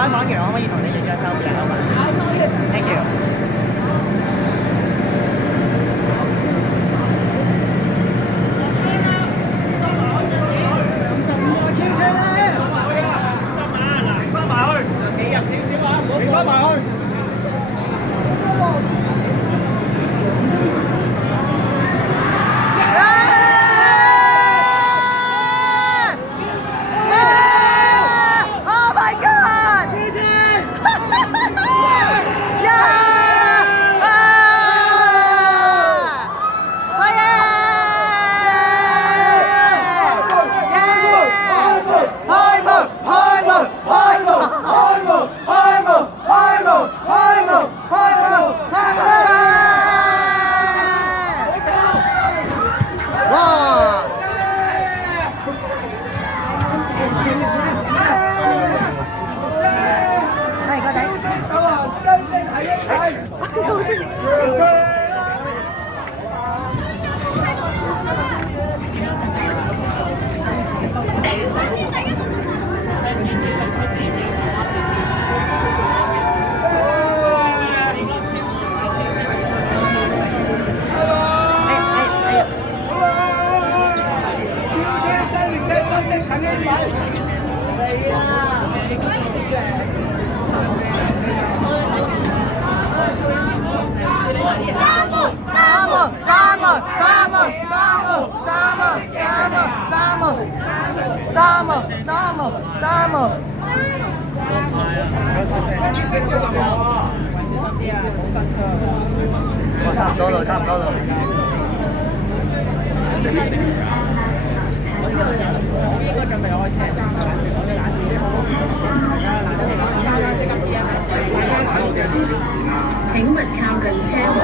採訪完，可唔可以同你影張收片啊嘛？Thank you。翻埋去。Oh my God！ 差唔多咯，差唔多咯。我知道你應該準備開車，我哋懶自己好，大家即刻 PM。請勿靠近車門。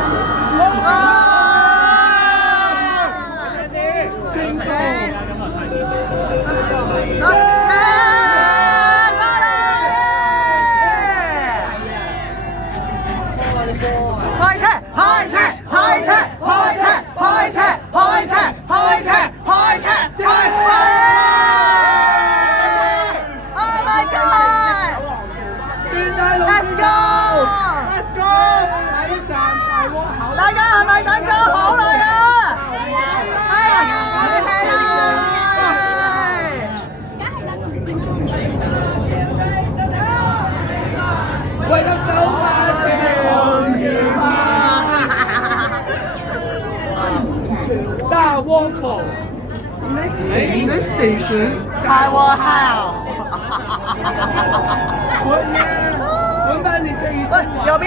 大家係咪等咗好耐啊？係啊，係啊！為咗手把大窩口 Next station， 太窩口。喂，右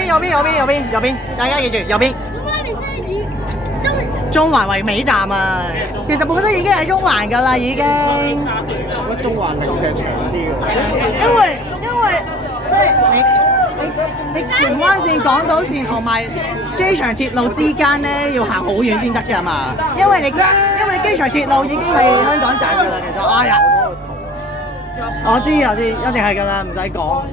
邊，大家記住右邊。中環為尾站啊！其實本身已經係中環㗎啦，已經。中環零舍長啲嘅。因為即係你荃灣線、港島線同埋機場鐵路之間咧，要行好遠先得㗎嘛。因為你機場鐵路已經係香港站㗎啦，其實。哎呀，我知，一定係㗎啦，唔使講。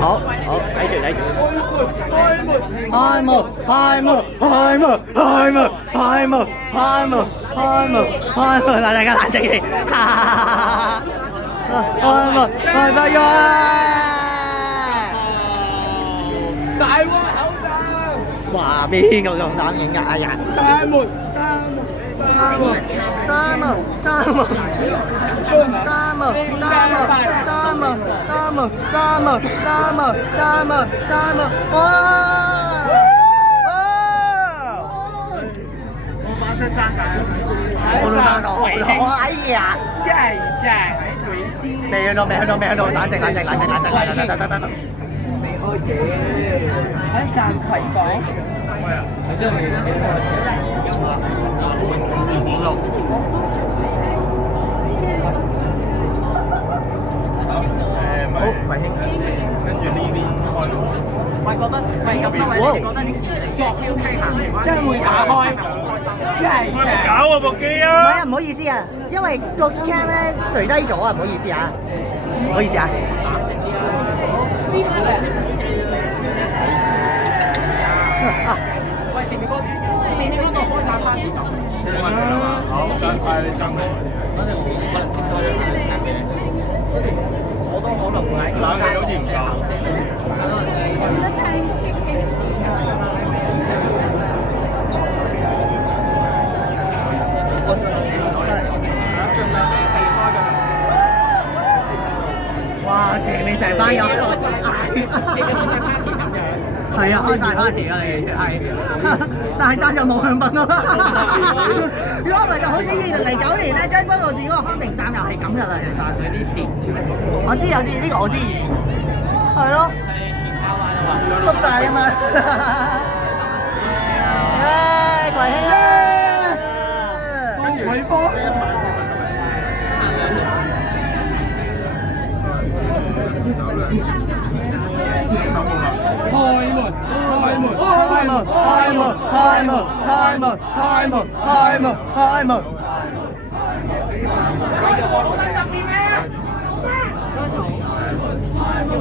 好，睇住你。開門，大家冷靜啲。開門，大窩口站。哇！邊個咁膽影㗎？哎呀！閂門。我都閂咗。哎呀！下一站回新。未去到，冷靜。未開嘅。喺站葵港。好，葵興。跟住呢邊開路。喂，咁多位你覺得似嚟作 QK 行將會打開。搞我部機啊！唔係啊，唔好意思啊，因為個 cam 咧垂低咗啊，唔好意思啊。喂，前面嗰第三個開閘巴士就好，快啲反正我可能接收咗下餐嘅，我都可能會喺冷氣好似唔夠。哇！請你成班友，係啊，開晒 party 啊你係，但係爭咗冇獎品咯。如果唔係就好似2009年咧，將軍澳市嗰個康城站又係咁㗎啦，其實。我知有啲呢個我知，係咯，濕晒啊嘛。誒，葵興啦，葵芳。開門！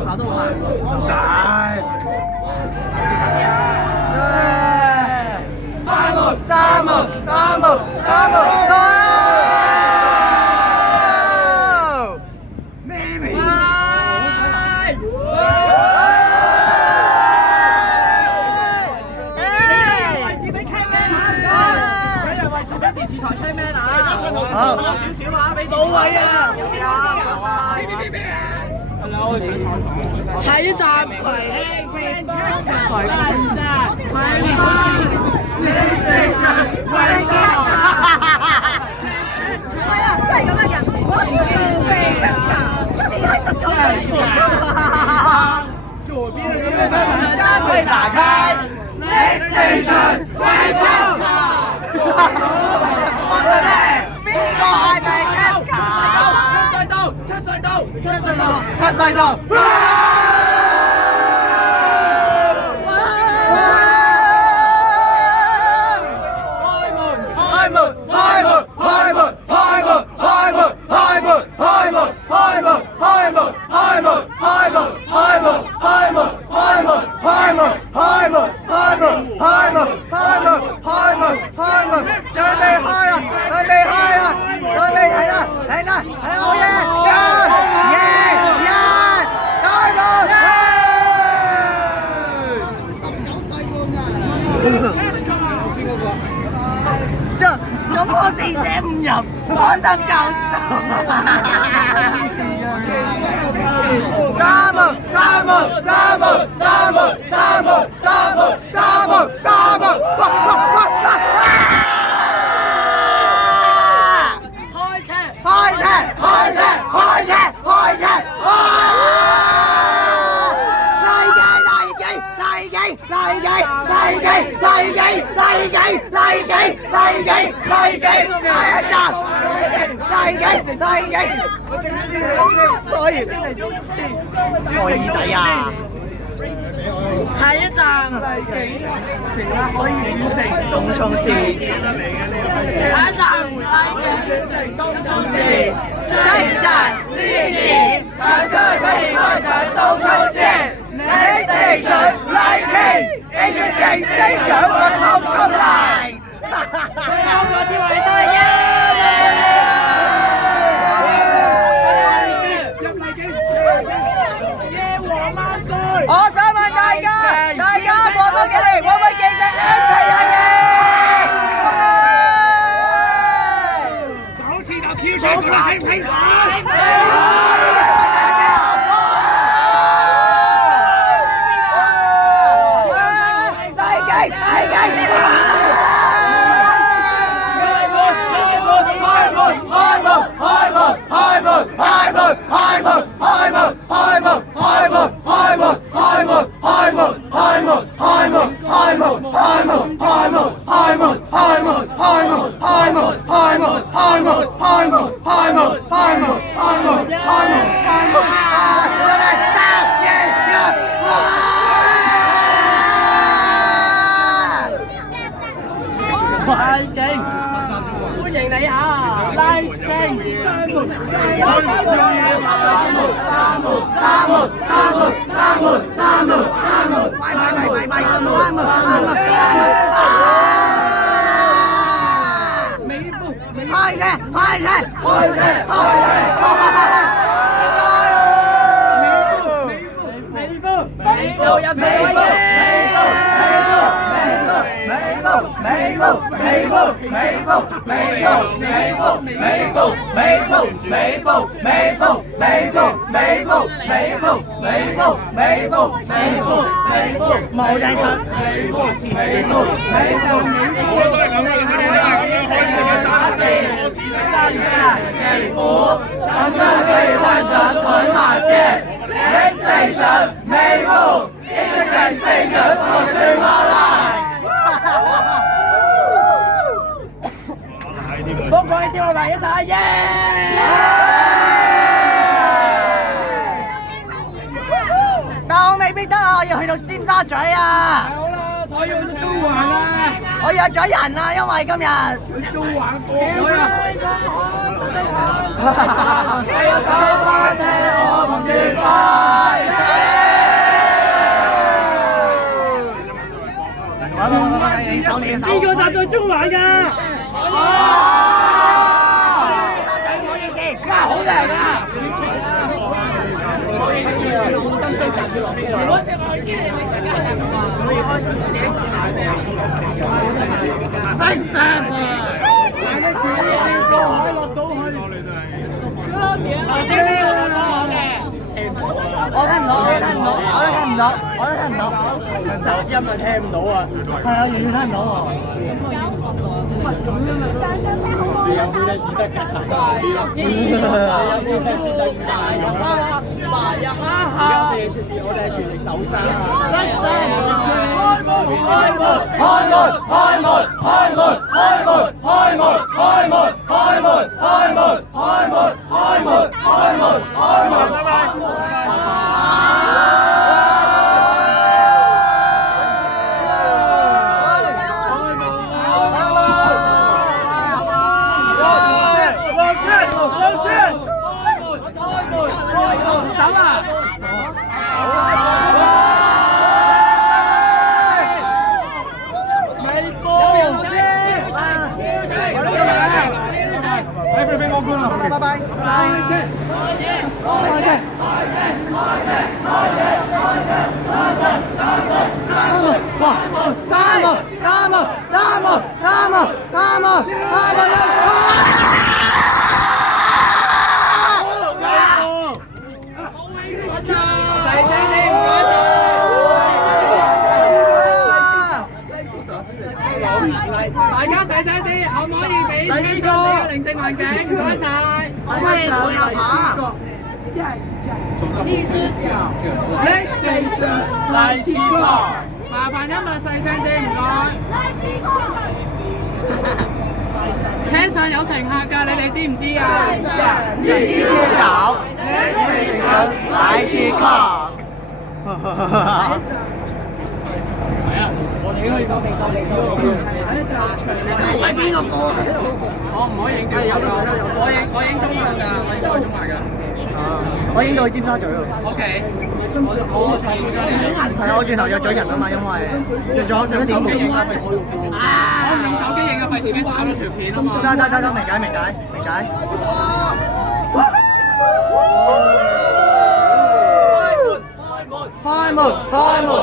跑得好快，收晒。開門！三門！好，少少啊，俾到位啊！下一站葵興，係啊，真係咁樣嘅。我要 Manchester，一定係19左邊的車門加快打開 ，Next station， 快跑！邊個係 Manchester？ 出隧道！咁我四捨五入，我得夠三門！我耳仔啊！下一站成啦，可以轉成東涌線。下一站東涌線，西站呢前，長區可以開上東涌線。Next station Lighting Interchange Station，我衝出嚟！最後嗰啲位都係我想問大家過多幾年會唔會記得一齊首次就 Q 上過嚟興奮！歡迎你啊 ！Light King 三門，開開車，開車，開車，開車，美富入美富，冇正出。常客可以换成屯马线 ，Next station 美富 ，Interchange station for the Turma line。瘋狂啲跳落嚟一齊耶！但我未必得啊，我要去到尖沙咀啊！好啦，我要去中環啊！我約咗人啊，因為今日。去中環過咗啦！邊個搭到中環㗎？哇，好靚啊！識神啊！我聽唔到，我都聽唔到，我都聽唔到，我都聽唔到。雜音啊，聽唔到啊！係啊，完全聽唔到喎。有冇得試得㗎？有冇得試得㗎？我哋係全力手揸啊！開門！開門！開門！開門！開門！開門！開門！開門！開門！開門！開門！開門！開門！開門！拜拜。走啊！美富拜拜，拜大家細聲啲，可唔可以俾車廂比較寧靜環境？唔該晒。可唔可以配合下？Next station 荔枝角，麻煩音樂細聲啲，唔該。車上有乘客㗎，你哋知唔知㗎？荔枝角來去看。係邊個課？我唔可以影嘅，我影中環㗎，我影中環㗎。我影到去尖沙咀喎。OK，我錯咗你。係啊，我轉頭約咗人啊嘛，因為約咗11點半。我唔用手機影啊，費事俾炒咗條片啊嘛。得，明解。開門！3、2、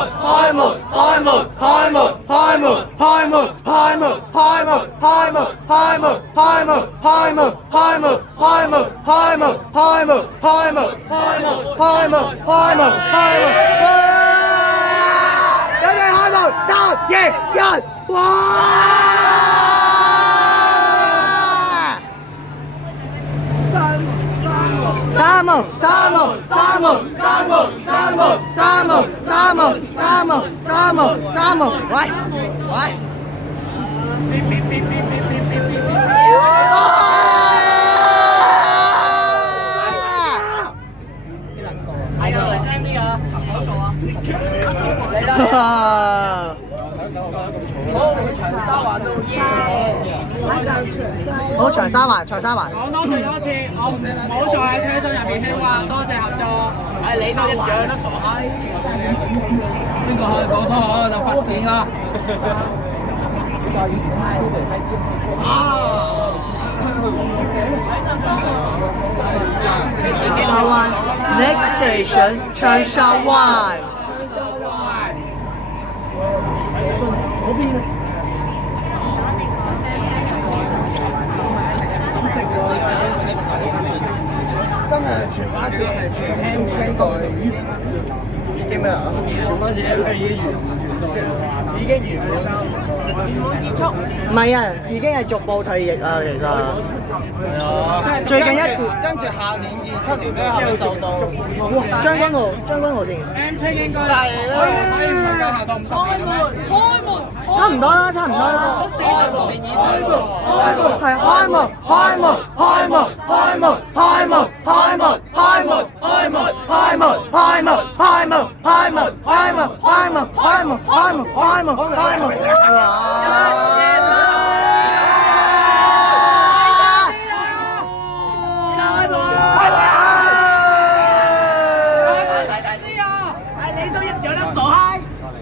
1，三毛，喂！大聲啲啊！尋口做啊！嚟啦！長沙灣都好長沙灣。講多次，我唔好再喺車廂入面聽話，多謝合作。係你都一樣都傻閪。邊個可以講粗口就罰錢啦！ Next station 長沙灣。今日全巴士係全 M train 過去已經咩啊？全巴士 M train 已經完結束。唔係啊，已經係逐步退役啊，其實。係啊。最近一次，跟住下年27年咧，後尾就到將軍澳線。 M train 應該係可以唔能夠行到50年咩？差唔多啦，差唔多啦。40年以上喎。係開幕，開幕，開幕，開幕，開幕，開幕，開幕，開幕，開幕，開幕，開幕，開幕，開幕，開幕，開幕，開幕，開幕，開幕。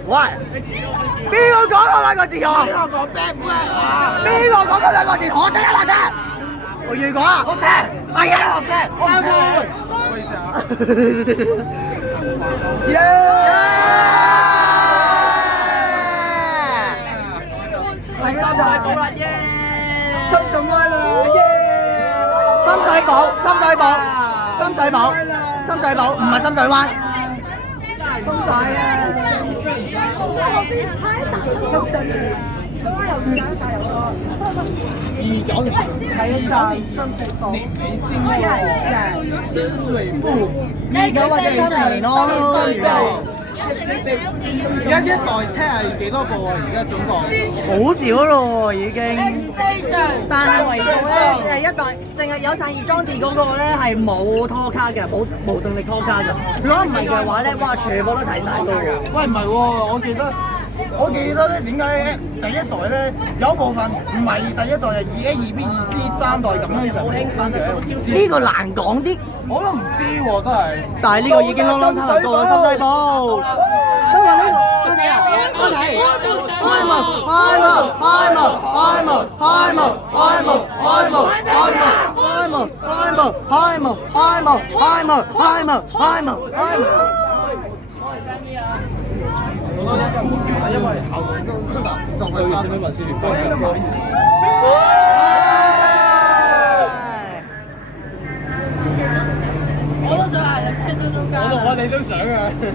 喂，邊個講嗰兩個字啊？邊個講 bad boy 啊？邊個講嗰兩個字？我即刻落車！我預講啊！落車！係啊，落車！我唔會。唔好意思啊。心就開啦！深水埗，深水埗，深水埗，深水埗，唔係深水灣。深水啊！29年，係一站深水埗，年尾先喎，深水埗，29或者30年咯。而家一代車係幾多個啊？而家總共好少咯喎，已經。但係唯獨咧，一代淨係有散熱裝置嗰個咧係冇拖卡嘅，冇無動力拖卡嘅。如果唔係嘅話咧，哇，全部都齊晒㗎喎。喂，唔係喎，我記得咧，點解第一代咧有部分唔係第一代係2A、2B、2C 3代咁樣嘅？呢個難講啲，我都唔知喎，真係。但係呢個已經啷啷差唔多啦，深水埗。不過呢個，我睇啊，我睇。開幕，開幕，開幕，開幕，開幕，開幕，開幕，開幕，開幕，開幕，開幕，開幕，開幕，開幕，開幕。因為後門都就係三個文先聯我應該唔知。我都想行入車中間。我哋都想啊。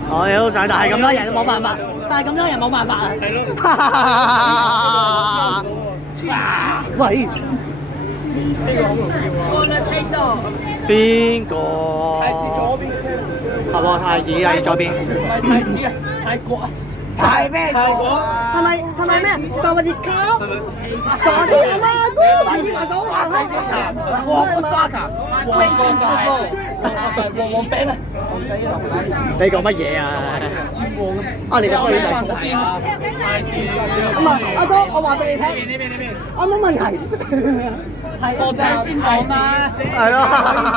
我哋都想，但係咁多人冇辦法。喂。邊個？太子左邊車。係喎，太子喺左邊。唔係太子啊，泰國啊。泰咩？泰國係咪咩？壽日卡，左邊阿媽姑，快啲埋到啊！旺沙卡，旺就係旺餅啊！你講乜嘢啊？啊，你個衰仔！唔係，阿哥，我話俾你聽，我冇問題。我就係先講啦，係咯。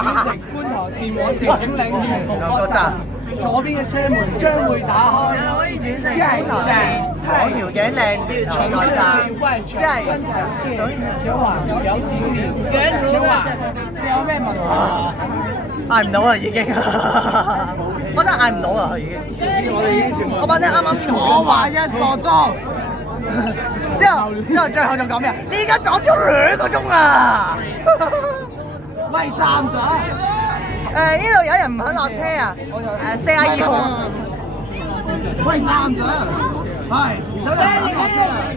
轉乘觀塘線往調景嶺園紅角站。左邊嘅車門將會打開，先係往調景嶺園紅角站，先係小華有照片，小華你有咩問題啊？嗌唔到啊，已經，我真係嗌唔到啊，已經。我把聲啱啱先我話1個鐘，之後最後就講咩啊？你而家撞咗2個鐘啊！喂，站咗。呢度有人唔肯落車啊！42號。喂，站咗，係有人唔肯落車啊！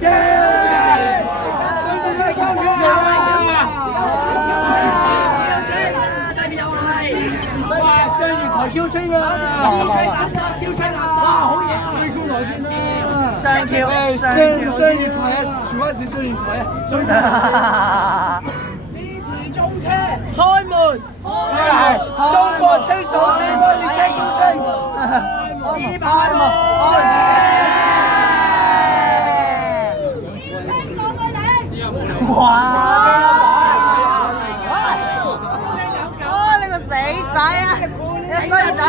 哇！雙月台 Q 吹啊！哇，好嘢啊！最高台先啦！雙 Q，雙月台啊！荃灣市雙月台啊！中車開門，中國青島4個列車公車開幕，哇！你個死仔啊！你衰仔！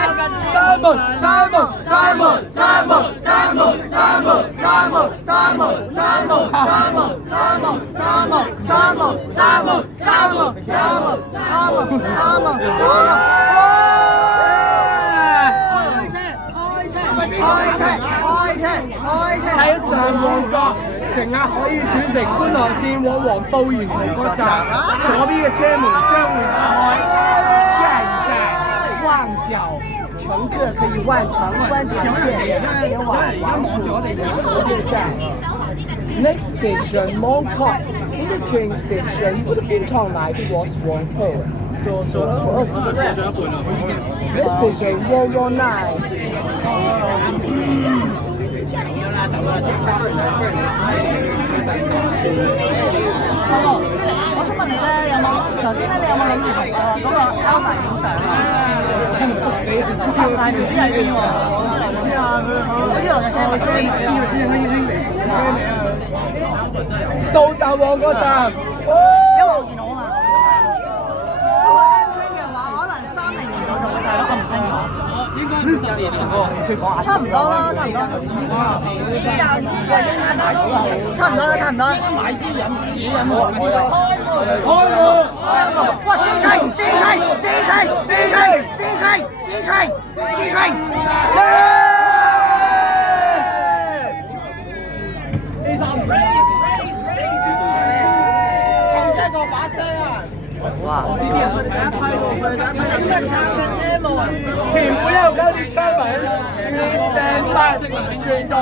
三門，三門，三門，三門，三門，三門，三門，三門，三門，三門，三門，三門，三門，三門，三門，三門，三門，三門，三門，哇！旺角，乘客可以轉乘觀塘線往黃埔園圖嗰站，左邊嘅車門將會打開。下一站旺角，乘客可以換乘觀塘線前往黃埔園站。Next station Mong Kok. Interchange station 觀塘來 towards 黃埔。Next station Royal Line。我想問你咧，有冇頭先咧？你有冇諗住同嗰個 Alpha 影相啊？但係唔知喺邊喎。我知啊，我知道嘅車咪追呢個先，到達旺角站，因為我見到啊嘛。不過 M train 嘅話，可能30年度就會睇咯，我唔清楚。應該50年嗰個，再講下。差唔多啦，差唔多。差唔多啦，差唔多。買支飲嘢飲喎，開門！哇！先吹！咁一個把聲啊！哇！呢啲人去睇一批喎，佢哋第一站嘅車門，前門一路跟住窗門 ，stand by 轉舵。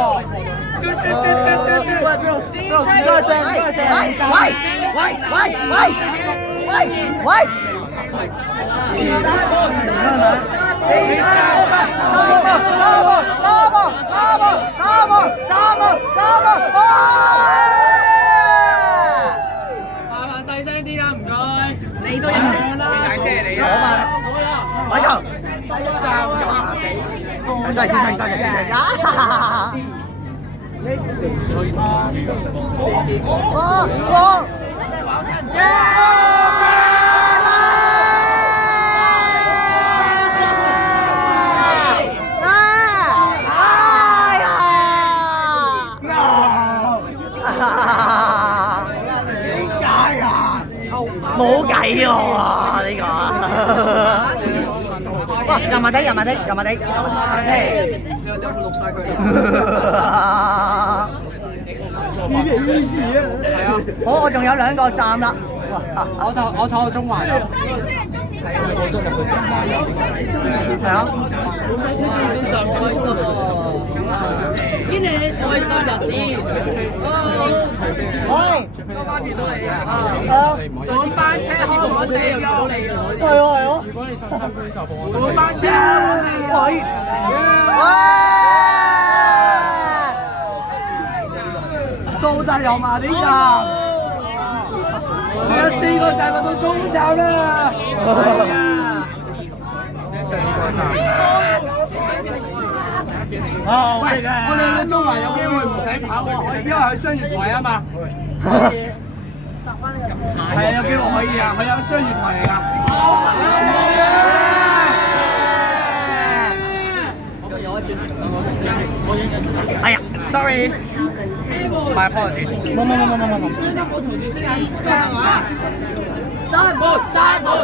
麻煩細聲啲啦，唔該。你都有樣啦。大聲嚟啊！咪錯，真係先生。冇計喎呢個。哇！油麻地，我仲有2個站啦。我坐到中環啦。係啊。今年你開心日子。好。媽咪都嚟啊！上次班車有啲部車又有嚟。係啊。如果你想參觀就部班車。到達油麻地站，仲有4個站到中站啦。係啊，4個站。喂，我哋去中環有機會唔使跑喎，可以因為去商業台啊嘛。係啊，有機會可以啊，佢有商業台嚟㗎。哎呀 ，sorry。My apologies。冇。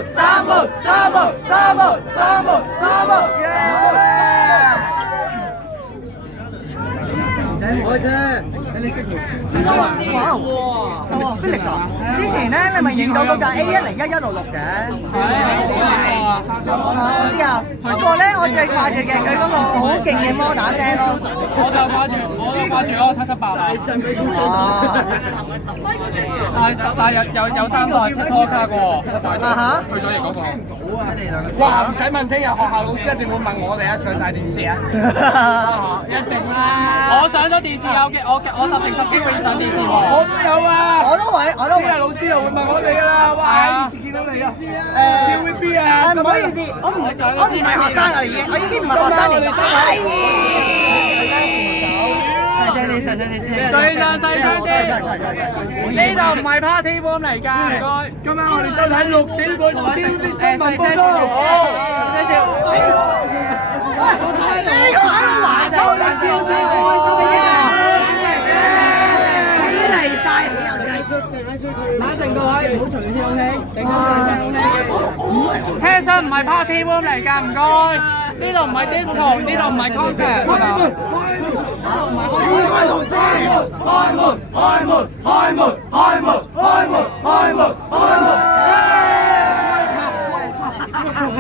三步。開車，你識唔？哇 ！Felix 啊，之前咧你咪影到嗰架 A101-166嘅。我知啊，不過咧我最掛住嘅佢嗰個好勁嘅摩打聲咯。我就掛住嗰個778啦。但有3代車拖卡嘅喎，去咗嚟嗰個。哇！唔使問，聽日學校老師一定會問我哋啊，上晒電視啊！一定啦！我上咗電視有嘅，我10成10機會上電視喎。我都有啊！我都會。聽日老師又會問我哋㗎啦。哇！電視見到你啊！TVB 啊！唔好意思，我唔係學生啊，我已經唔係學生嚟㗎。細聲啲，細聲啲。呢度唔係 party room 嚟㗎，唔該。今晚我哋收睇6點半 TVB 新聞報道。好，謝謝。呢個喺度華州嘅叫做嚟曬，冷靜各位，唔好隨便跳戲。車廂唔係 party room 嚟㗎，唔該。呢度唔係 disco，呢度唔係 concert。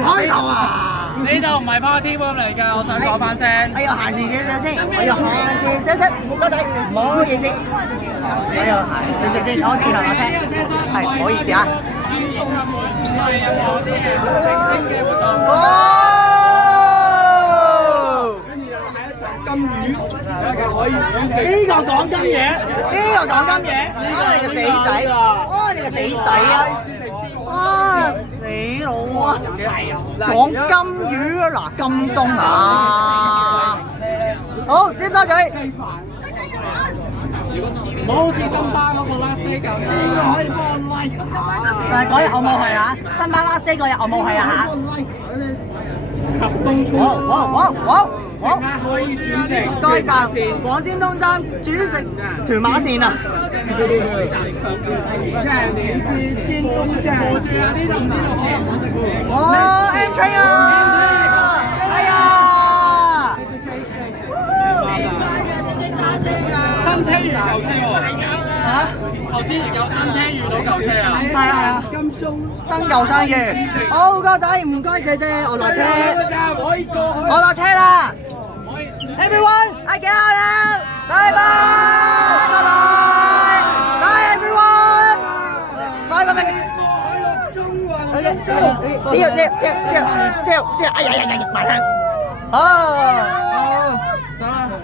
開頭啊！呢度唔係 party room 嚟㗎，我想講翻聲。哎呀，閒時少少先，哎呀，閒時少少，唔該仔，唔好意思。哎呀，閒少少先，我轉頭落車。係，唔好意思啊。金魚可以煮食。呢個講金嘢，呢個講金嘢，你個死仔，你個死仔啊！死佬啊！講金魚啊，嗱金鐘啊！好，接多嘴。唔好好似新巴嗰個 last day 咁。邊個可以幫我 like 但係嗰日我冇去啊，新巴 last day 嗰日我冇去啊嚇。可以轉乘該站黃尖東站轉乘屯馬線啊！即係連接尖東站。呢度可能揾得到。哇 M train 啊！哎呀！新車遇舊車喎。嚇？頭先有新車遇到舊車啊？係啊！金鐘新舊相遇。好，哥仔唔該姐姐，我落車。我落車啦。Everyone, I get out now. Bye bye. Bye bye. Bye everyone. Bye bye. OK， 笑，哎呀，埋香。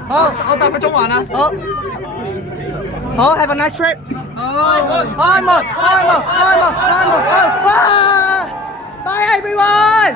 好，我搭去中環啦。好 ，Have a nice trip。開門。Bye everyone.